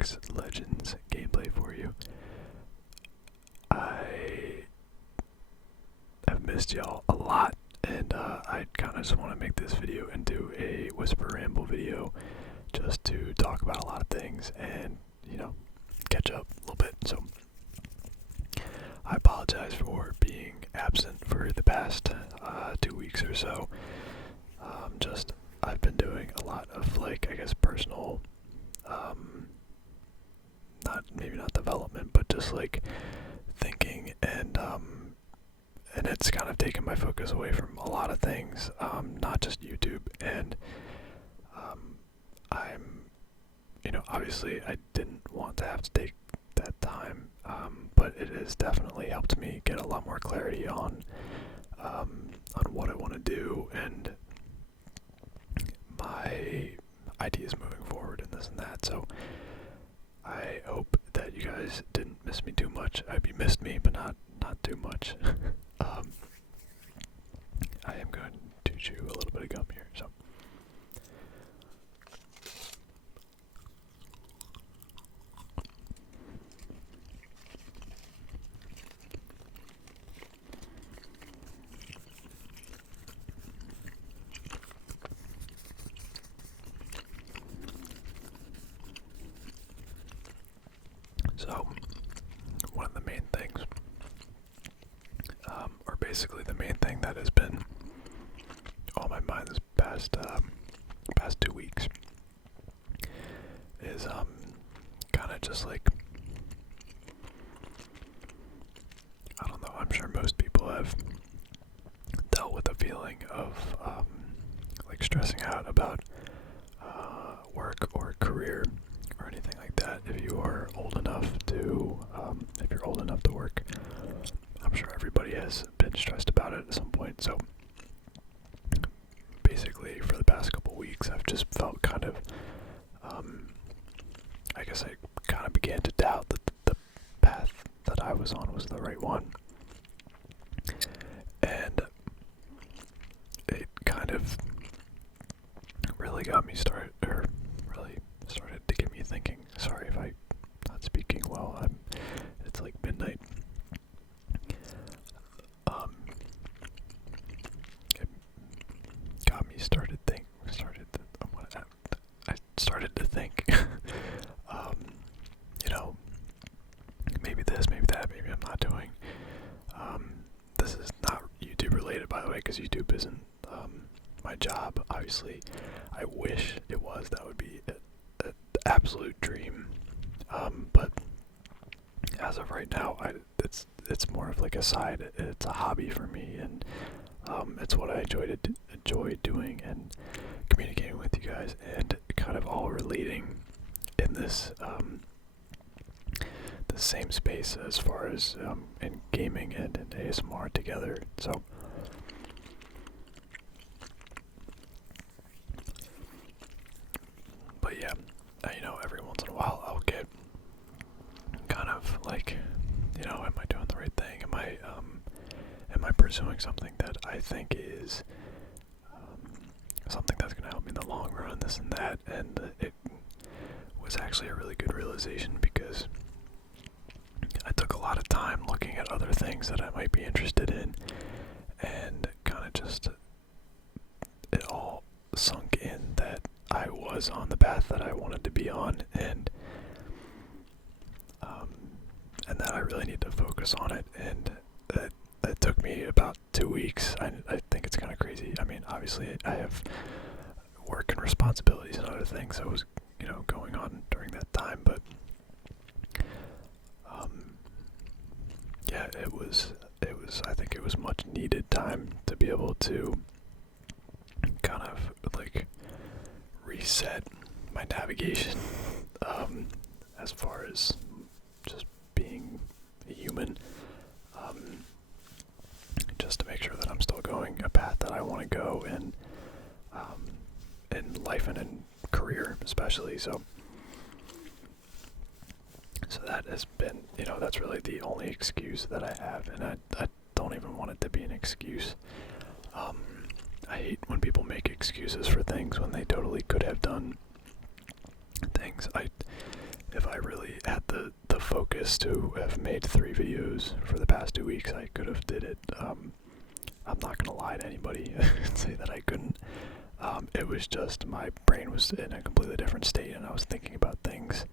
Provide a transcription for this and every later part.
Apex Legends gameplay for you. I have missed y'all a lot, and I kind of just want to make this video into a Whisper Ramble video just to talk about a lot of things and, catch up a little bit. So I apologize for being absent for the past 2 weeks or so. I've been doing a lot of, personal, not development, but just thinking, and it's kind of taken my focus away from a lot of things, not just YouTube. And obviously I didn't want to have to take that time, but it has definitely helped me get a lot more clarity on what I want to do and my ideas moving forward and this and that. So I hope that you guys didn't miss me too much. I hope you missed me, but not too much. I am going to chew a little bit of gum here, so. So, one of the main things, or basically the main thing that has been on my mind this past 2 weeks is kind of just I don't know, I'm sure most people have dealt with the feeling of stressing out about work or career or anything like that. If you're old enough to work, I'm sure everybody has been stressed about it at some point. So basically, for the past couple weeks, I've just felt kind of, I guess I kind of began to doubt that the path that I was on was the right one. And it kind of really got me started, or really started to get me thinking. Sorry if I'm not speaking well. It's like midnight. It got me started to think, maybe this, maybe that, maybe I'm not doing. This is not YouTube related, by the way, because YouTube isn't my job. Obviously, I wish it was. That would be an absolute dream. But as of right now, it's more of a side. It's a hobby for me, and it's what I enjoy doing and communicating with you guys, and kind of all relating in this the same space as far as in gaming and in ASMR together. So but yeah, every once in a while I'll get kind of am I doing the right thing? Am I pursuing something that I think is something that's going to help me in the long run, this and that? And it was actually a really good realization, because I took a lot of time looking at other things that I might be interested in, and kind of just it all sunk in that I was on the path that I wanted to be on, and that I really need to focus on it. And that took me about 2 weeks. I think it's kind of crazy. I mean, obviously I have work and responsibilities and other things that was going on during that time, but yeah, it was I think it was much needed time to be able to kind of reset my navigation, as far as just being a human, just to make sure that I'm still going a path that I want to go in life and in career especially. So that has been, that's really the only excuse that I have, and I don't even want it to be an excuse. I hate when people make excuses for things when they totally could have done things. If I August to have made 3 videos for the past 2 weeks. I could have did it. I'm not gonna lie to anybody and say that I couldn't. It was just my brain was in a completely different state, and I was thinking about things.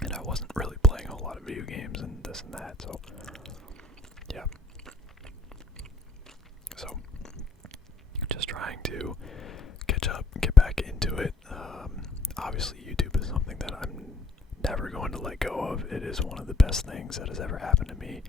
And I wasn't really playing a whole lot of video games and this and that. So, yeah. So, just trying to catch up, get back into it. Obviously, YouTube is something that I'm never going to let go of. It is one of the best things that has ever happened to me.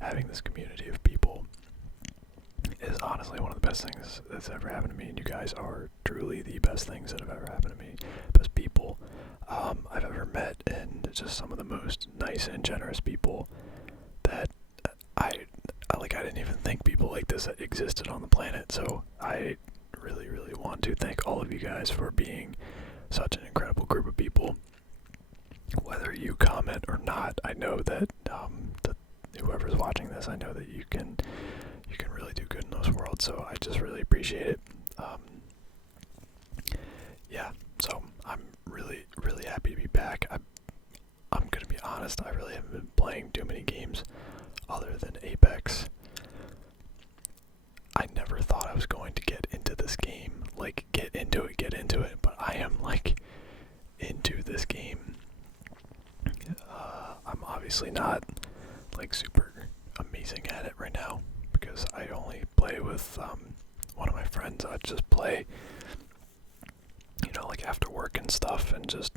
Having this community of people is honestly one of the best things that's ever happened to me, and you guys are truly the best things that have ever happened to me. Best people I've ever met, and just some of the most nice and generous people that I didn't even think people like this existed on the planet. So I really, really want to thank all of you guys for being such an incredible group of people. Whether you comment or not, I know that whoever's watching this, I know that you can really do good in this world. So I just really appreciate it. Yeah. So I'm really, really happy to be back. I'm gonna be honest. I really haven't been playing too many games other than Apex. I never thought I was going to get into this game, like get into it, but I am like into this game. I'm obviously not like super amazing at it right now because I only play with one of my friends. I just play, like after work and stuff and just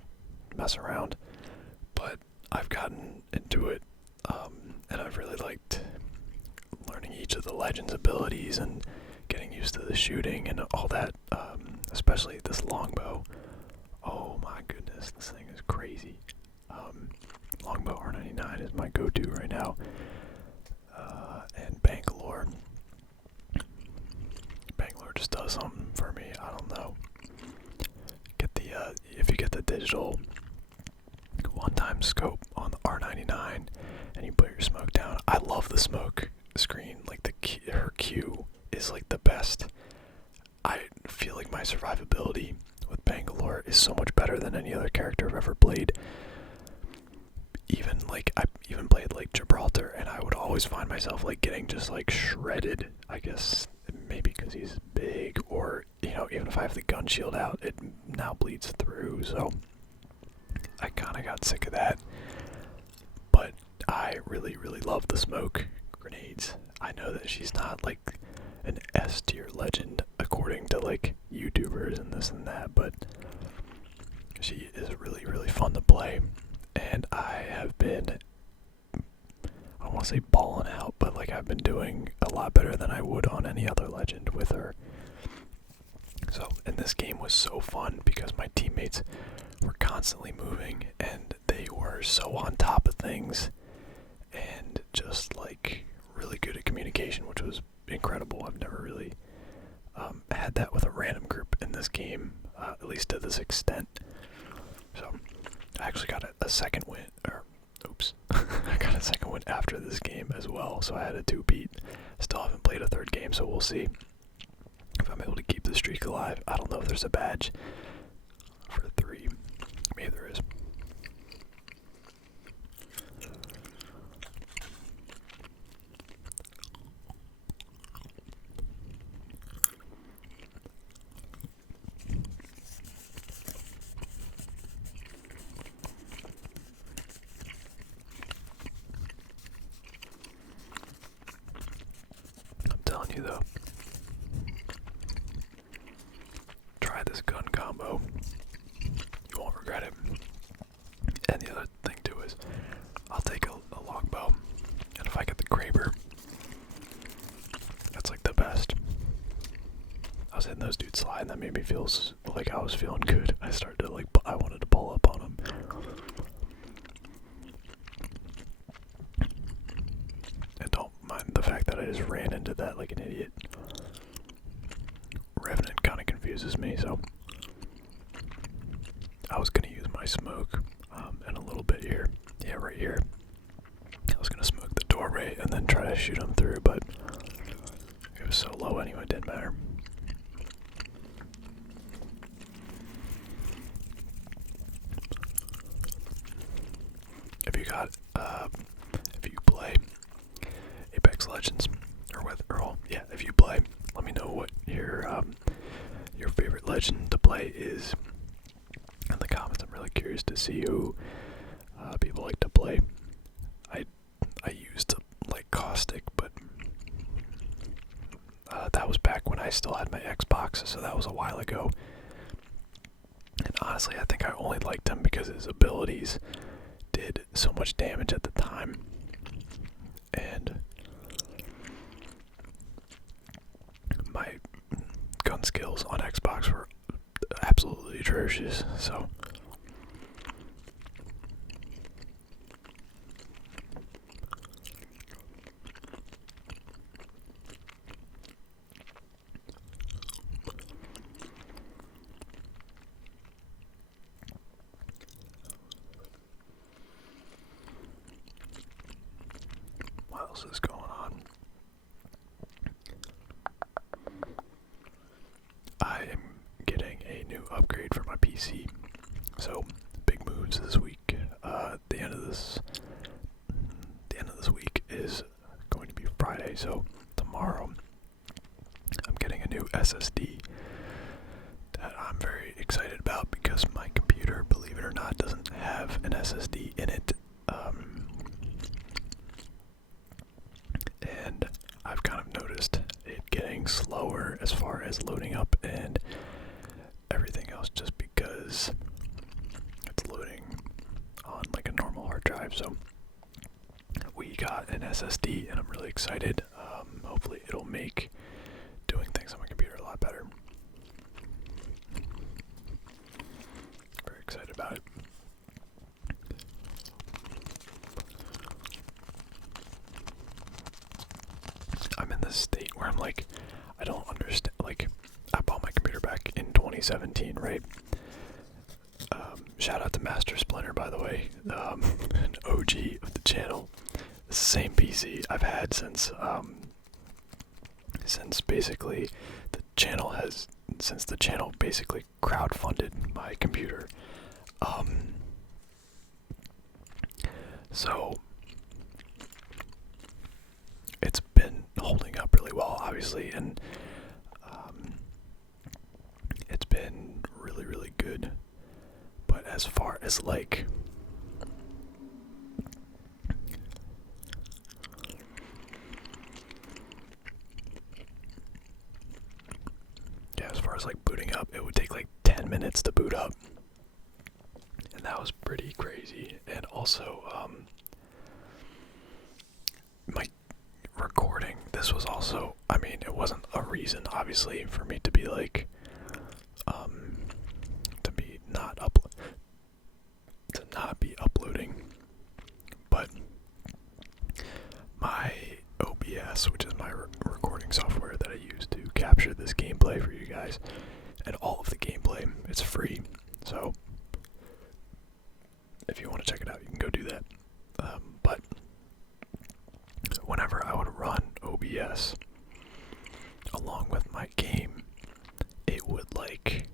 mess around. But I've gotten into it, and I've really liked learning each of the Legends abilities and getting used to the shooting and all that, especially this longbow. Oh my goodness, this thing is crazy. Longbow R99 is my go-to right now. And Bangalore just does something for me. I don't know. If you get the digital one-time scope on the R99 and you put your smoke down, I love the smoke screen. Like her Q is like the best. I feel like my survivability with Bangalore is so much better than any other character I've ever played. I even played like Gibraltar, and I would always find myself like getting just like shredded. I guess maybe because he's big, or even if I have the gun shield out, it now bleeds through. So I kind of got sick of that. But I really, really love the smoke grenades. I know that she's not like an S tier legend according to like YouTubers and this and that, but she is really, really fun to play. And I have been, I don't want to say balling out, but like I've been doing a lot better than I would on any other legend with her. So, and this game was so fun because my teammates were constantly moving and they were so on top of things and just like really good at communication, which was incredible. I've never really had that with a random group in this game, at least to this extent. So I actually got a second win, I got a second win after this game as well, so I had a 2-peat. Still haven't played a third game, so we'll see if I'm able to keep the streak alive. I don't know if there's a badge for 3. Maybe there is. Telling you though, try this gun combo, you won't regret it. And the other thing too is, I'll take a longbow, and if I get the Kraber, that's like the best. I was hitting those dudes slide, and that made me feel like I was feeling good. I started to I wanted to pull up on them. And don't mind the fact that I just ran into that like an idiot. Revenant kind of confuses me, so I was gonna use my smoke in a little bit here. Yeah, right here. I was gonna smoke the doorway and then try to shoot him through, but it was so low anyway, it didn't matter. got, if you play Apex Legends, if you play, let me know what your favorite legend to play is in the comments. I'm really curious to see who people like to play. I used to like Caustic, but that was back when I still had my Xbox, so that was a while ago. And honestly, I think I only liked him because his abilities did so much damage at the time. And my gun skills on Xbox were absolutely atrocious, so what else is going on? I am getting a new upgrade for my PC, so big moves this week. The end of this week is going to be Friday, so tomorrow I'm getting a new SSD that I'm very excited about because my computer, believe it or not, doesn't have an SSD in it. And I've kind of noticed it getting slower as far as loading up and everything else just because it's loading on like a normal hard drive. So we got an SSD and I'm really excited. Hopefully it'll make doing things on my computer a lot better. Very excited about it. I'm in this state where I'm like, I don't understand. Like, I bought my computer back in 2017, right? Shout out to Master Splinter, by the way, an OG of the channel. It's the same PC I've had since basically the channel basically crowdfunded my computer. So it's been holding up really well, obviously, and it's been really, really good. But as far as like booting up, it would take like 10 minutes to boot up, and that was pretty crazy. And also my recording, this was also, I mean, it wasn't a reason obviously for me to be like to not be uploading, but my OBS, which is my recording software that I use to capture this gameplay for you guys, and all of the gameplay, it's free, so if you want to check it out, you can go do that. But whenever I would run OBS along with my game, it would like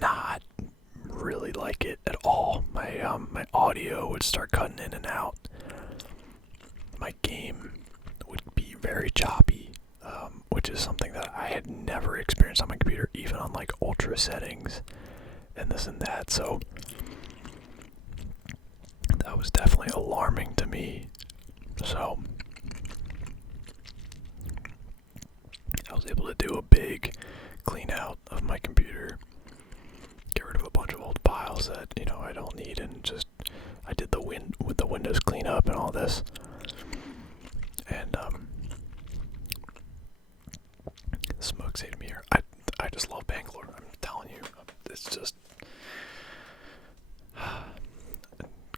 not really like it at all. My audio would start cutting in and out. My game would be very choppy, which is something that I had never experienced on my computer, even on like ultra settings and this and that. So that was definitely alarming to me. So I was able to do a big clean out of my computer, get rid of a bunch of old files that, you know, I don't need, and just I did the Windows cleanup and all this. And smoke saved me here. I just love Bangalore. I'm telling you, it's just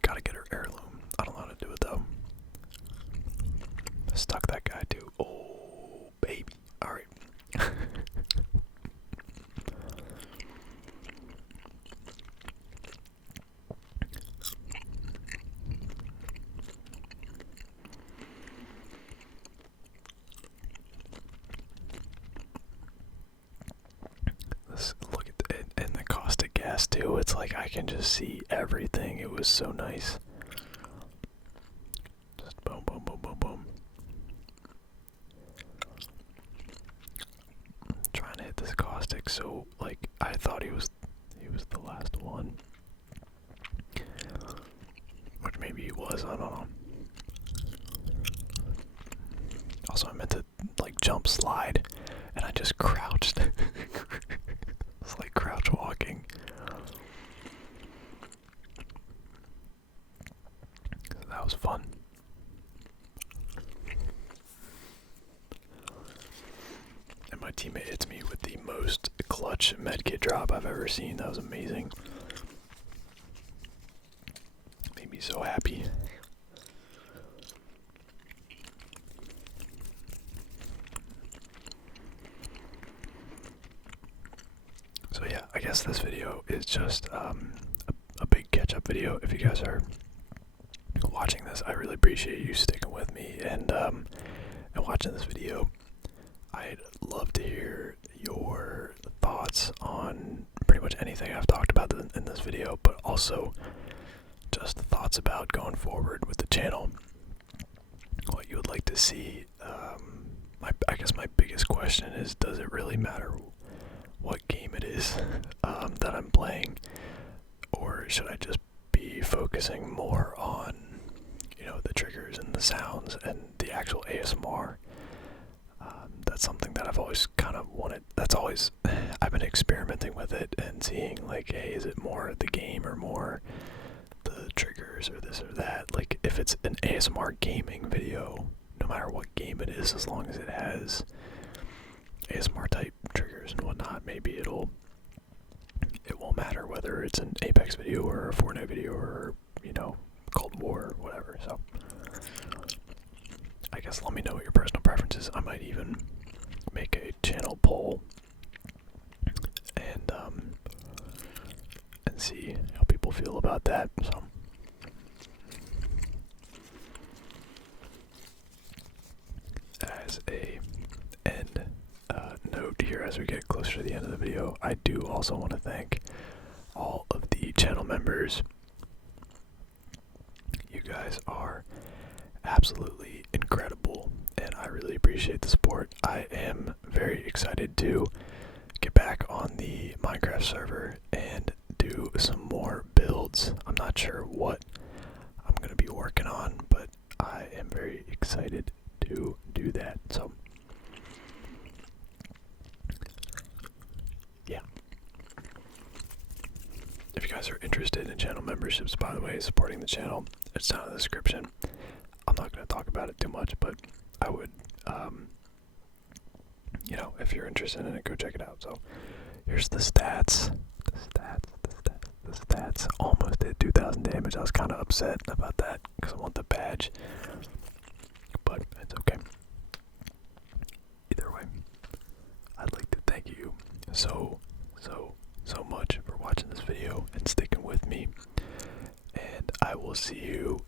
gotta get her heirloom. I don't know how to do it though. Stuck that guy too. Oh baby. All right. Look at it, and the cost of gas too. It's like I can just see everything. It was so nice. was fun. And my teammate hits me with the most clutch medkit drop I've ever seen. That was amazing. Made me so happy. So yeah, I guess this video is just a big catch-up video. If you guys are watching this, I really appreciate you sticking with me and watching this video. I'd love to hear your thoughts on pretty much anything I've talked about in this video, but also just thoughts about going forward with the channel, what you would like to see. I guess my biggest question is, does it really matter what game it is that I'm playing, or should I just be focusing more on, you know, the triggers and the sounds and the actual ASMR? That's something that I've always kind of wanted. I've been experimenting with it and seeing, like, hey, is it more the game or more the triggers or this or that? Like, if it's an ASMR gaming video, no matter what game it is, as long as it has ASMR type triggers and whatnot, maybe it won't matter whether it's an Apex video or a Fortnite video or, you know, Cold War or whatever. So I guess let me know what your personal preferences. I might even make a channel poll and see how people feel about that. So as a end note here, as we get closer to the end of the video, I do also want to thank all of the channel members. You guys are absolutely incredible, and I really appreciate the support. I am very excited to get back on the Minecraft server and do some more builds. I'm not sure what I'm going to be working on, but I am very excited to do that. So yeah, if you guys are interested in channel memberships, by the way, supporting the channel, it's down in the description. I'm not going to talk about it too much, but I would, you know, if you're interested in it, go check it out. So here's the stats. The stats almost did 2,000 damage. I was kind of upset about that because I want the badge, but it's okay. Either way, I'd like to thank you so much for watching this video and sticking with me, and I will see you